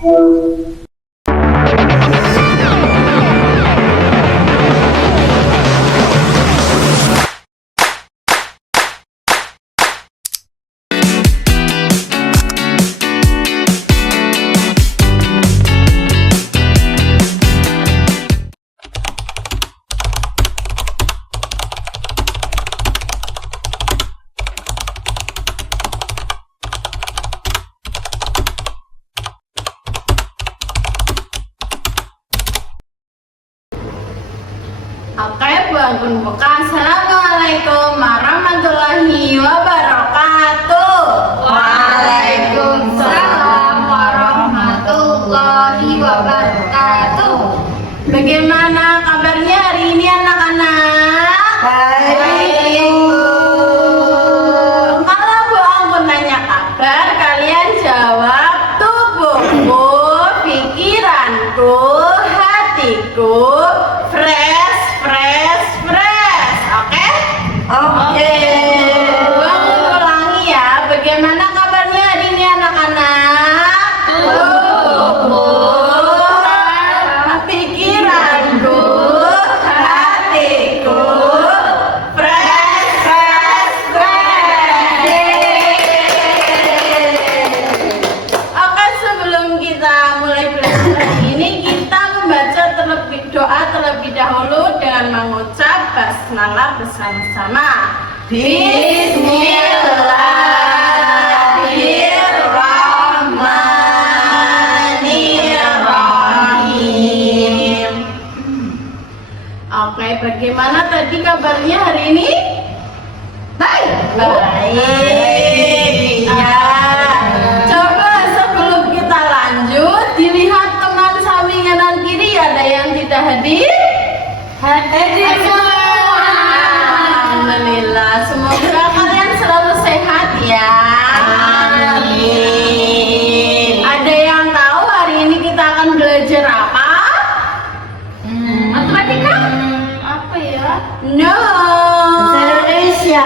Oke, Bu Anggun buka. Assalamualaikum warahmatullahi wabarakatuh. Waalaikumsalam warahmatullahi wabarakatuh. Bagaimana kabarnya hari ini anak-anak? Baik. Kalau Bu Anggun nanya kabar, kalian jawab tubuhku, pikiranku, hatiku, fresh. Oke? Oke. Bu Anggun ulangi ya. Bagaimana kabarnya hari ini anak-anak? Pikiranku, hatiku, fresh. Oke, sebelum kita mulai belajar hari ini, kita membaca doa terlebih dahulu dengan mengucap basmalah bersama-sama. Bismillahirrahmanirrahim. Oke, bagaimana tadi kabarnya hari ini? Baik. Ya. Coba sebelum kita lanjut, dilihat teman samping kanan kiri, ada yang tidak hadir? Hadir semua. Alhamdulillah. Semoga kalian selalu sehat ya. Amin. Ada yang tahu hari ini kita akan belajar apa? Matematika? Apa ya? No. Bahasa Indonesia.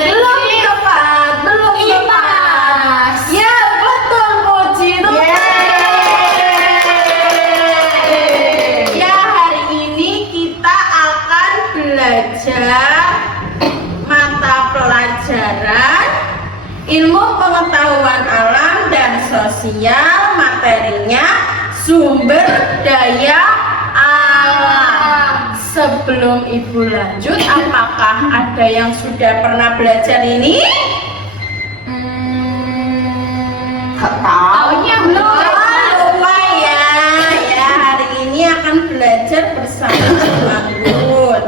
Belum tepat. Belum tepat. Ya betul, Puji. Ya, hari ini kita akan belajar mata pelajaran ilmu pengetahuan alam dan sosial, materinya sumber daya alam. Sebelum Ibu lanjut, apakah ada yang sudah pernah belajar ini? Taunya belum. Lupa ya. Ya, hari ini akan belajar bersama Bu Anggun.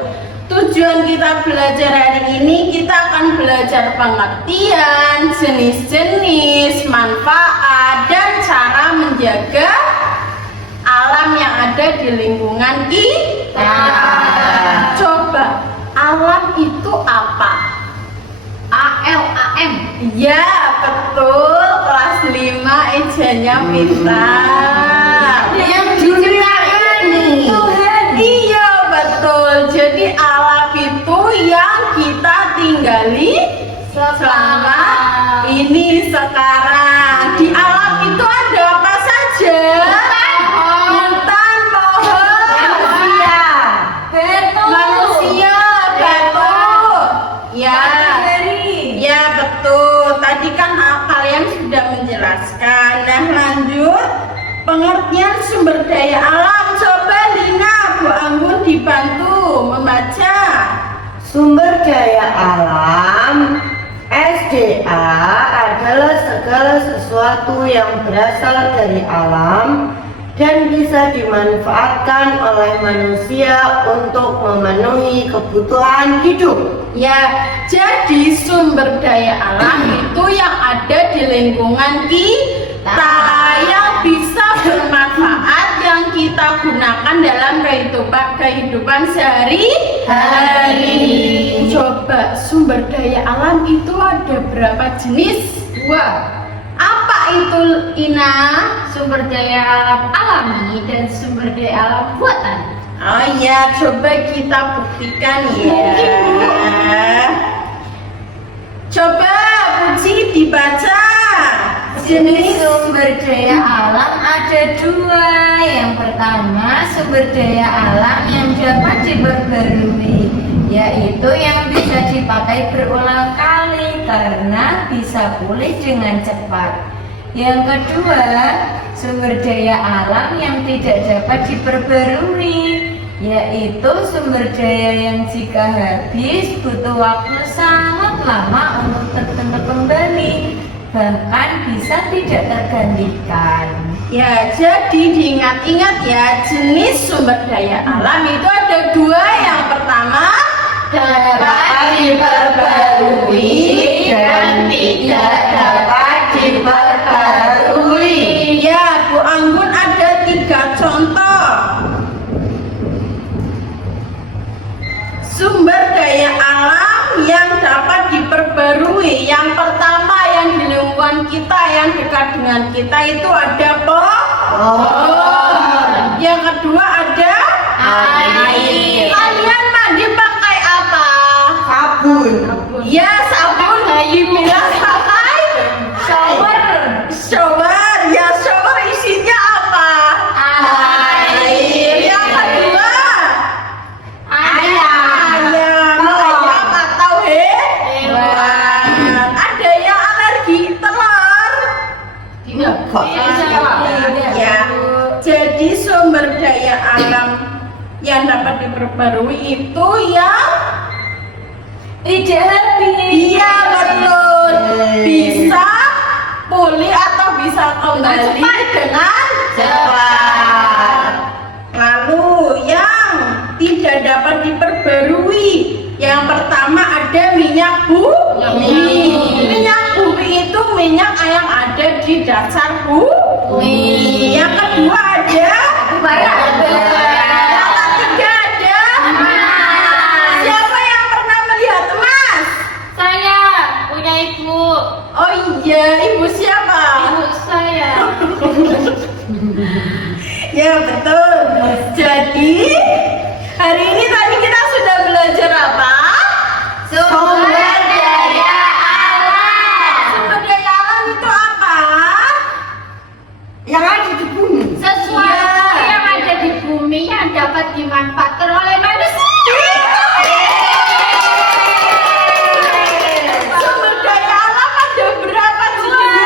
Tujuan kita belajar hari ini, kita akan belajar pengertian, jenis-jenis, manfaat, dan cara menjaga alam yang ada di lingkungan kita. Coba, alam itu apa? ALAM. Ya, betul. Kelas 5 ejanya pintar. Yang diciptakan Tuhan. Iya, betul. Jadi alam itu yang kita tinggali selama ini sekarang. Di alam itu ada apa saja? Hutan, pohon, manusia, batu. Ya. Ya, betul. Tadi kan kalian sudah menjelaskan. Nah, lanjut pengertian sumber daya alam. Coba Lina, Bu Anggun dibantu membaca. Sumber daya alam SDA adalah segala sesuatu yang berasal dari alam dan bisa dimanfaatkan oleh manusia untuk memenuhi kebutuhan hidup. Ya, jadi sumber daya alam itu yang ada di lingkungan kita, yang bisa bermanfaat, yang kita gunakan dalam kehidupan sehari-hari. Coba, sumber daya alam itu ada berapa jenis? 2. Apa itu, Ina? Sumber daya alam alami dan sumber daya alam buatan. Oh ya, coba kita buktikan ya. Coba Puji dibaca. Jenis sumber daya alam ada dua. Yang pertama, sumber daya alam yang dapat diperbarui, yaitu yang bisa dipakai berulang kali karena bisa pulih dengan cepat. Yang kedua, sumber daya alam yang tidak dapat diperbarui, yaitu sumber daya yang jika habis butuh waktu sangat lama untuk kembali, bahkan bisa tidak tergantikan. Ya, jadi diingat-ingat ya, jenis sumber daya alam itu ada dua. Yang pertama, Dapat diperbarui dan tidak dapat diperbarui. ya Bu Anggun ada 3 contoh sumber daya alam yang dapat diperbarui. Yang pertama yang di lingkungan kita, yang dekat dengan kita itu ada pohon. Yang kedua ada Air. Kalian mandi pakai apa? Sabun. Ya, sabun. Dibilang pakai shower. Ya, shower isinya apa? Air. Yang kedua Ayam. ayam atau hewan. Ada yang alergi telur. Ya, jadi sumber daya alam yang dapat diperbarui itu yang Tidak habis. iya betul, bisa pulih atau bisa kembali dengan cepat. Lalu yang tidak dapat diperbarui, yang pertama ada minyak bumi. Minyak bumi itu minyak yang ada di dasar bumi. Yang kedua ada Bara. yang ketiga ada siapa yang pernah melihat emas? Saya punya ibu. Oh iya, ibu siapa? Ibu saya. Ya betul. Jadi hari ini tadi kita sudah belajar apa? Sumber daya alam. Sumber daya alam itu apa? Yang ada di bumi. Sesuatu yang ada di bumi yang dapat dimanfaatkan oleh manusia. Sumber daya alam ada berapa jenis?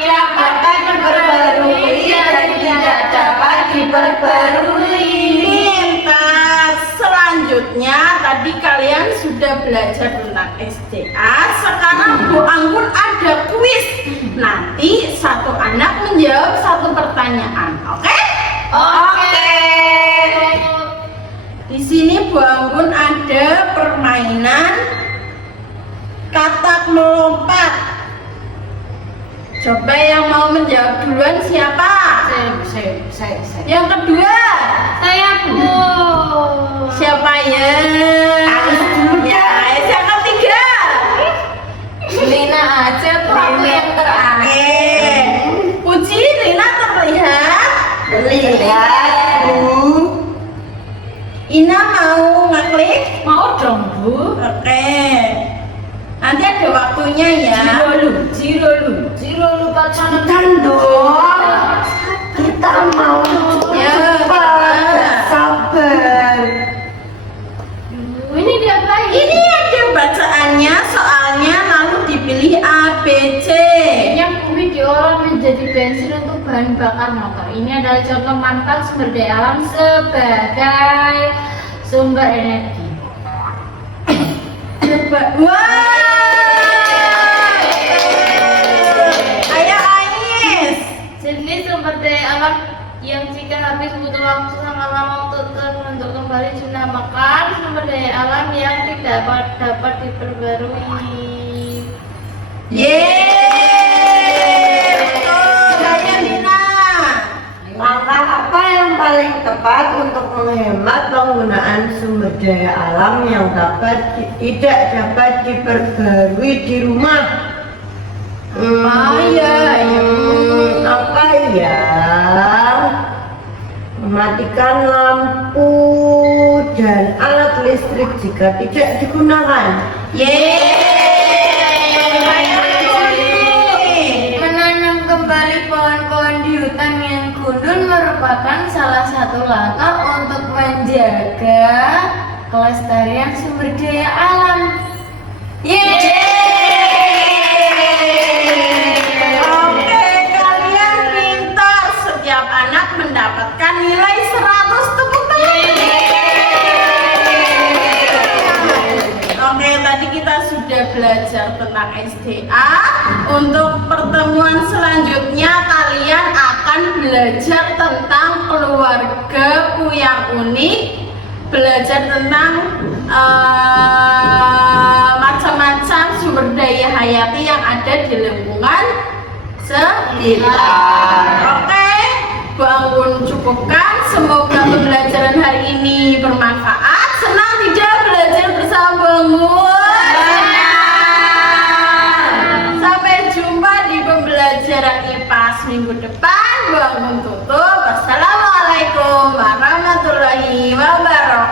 Yang dapat diperbarui dan tidak dapat diperbarui. Pintar. Selanjutnya tadi kalian sudah belajar tentang SDA. Sekarang Bu Anggun ada kuis. Nanti satu anak menjawab satu pertanyaan. Oke? Oke. Di sini Bu Anggun ada permainan katak melompat. Coba yang mau menjawab duluan siapa? Saya. Yang kedua Saya Bu. siapa ya? Ya, yang ketiga. Lina aja tuh aku yang terakhir. Puji, Lina terlihat. Lihat, Bu. Ina mau ngeklik? Mau dong Bu. Oke. Nanti ada waktunya ya. Zero lu pacaran. Cepetan dong. Kita mau Ya, cepat. Sabar. Ini diapain? Ini ada bacaannya, soalnya lalu dipilih A, B, C. Yang bumi diolah menjadi bensin untuk bahan bakar motor. Ini adalah contoh manfaat sumber daya alam sebagai sumber energi. Coba. Wah. Ayo Ais. Jenis sumber daya alam yang jika habis butuh waktu sangat lama untuk kembali dinamakan sumber daya alam yang tidak dapat diperbarui. Yeay. Betul. Saya Lina. Langkah apa yang paling tepat untuk menghemat penggunaan sumber daya alam yang tidak dapat diperbarui di rumah? Apa ya? Mematikan lampu dan alat listrik jika tidak digunakan. Yeay. Saya dulu. satu langkah untuk menjaga kelestarian sumber daya alam. Oke, kalian pintar. Setiap anak mendapatkan nilai 100. Tepuk tangan. Oke, tadi kita sudah belajar tentang SDA. Untuk pertemuan selanjutnya kalian akan belajar tentang keluargaku yang unik, belajar tentang macam-macam sumber daya hayati yang ada di lingkungan sekitar. Oke, Bu Anggun cukupkan. Semoga pembelajaran hari ini bermanfaat. Senang tidak belajar bersama Bu Anggun? Sampai jumpa di pembelajaran IPA minggu depan. Bu Anggun tutup. Wassalamualaikum warahmatullahi wabarakatuh.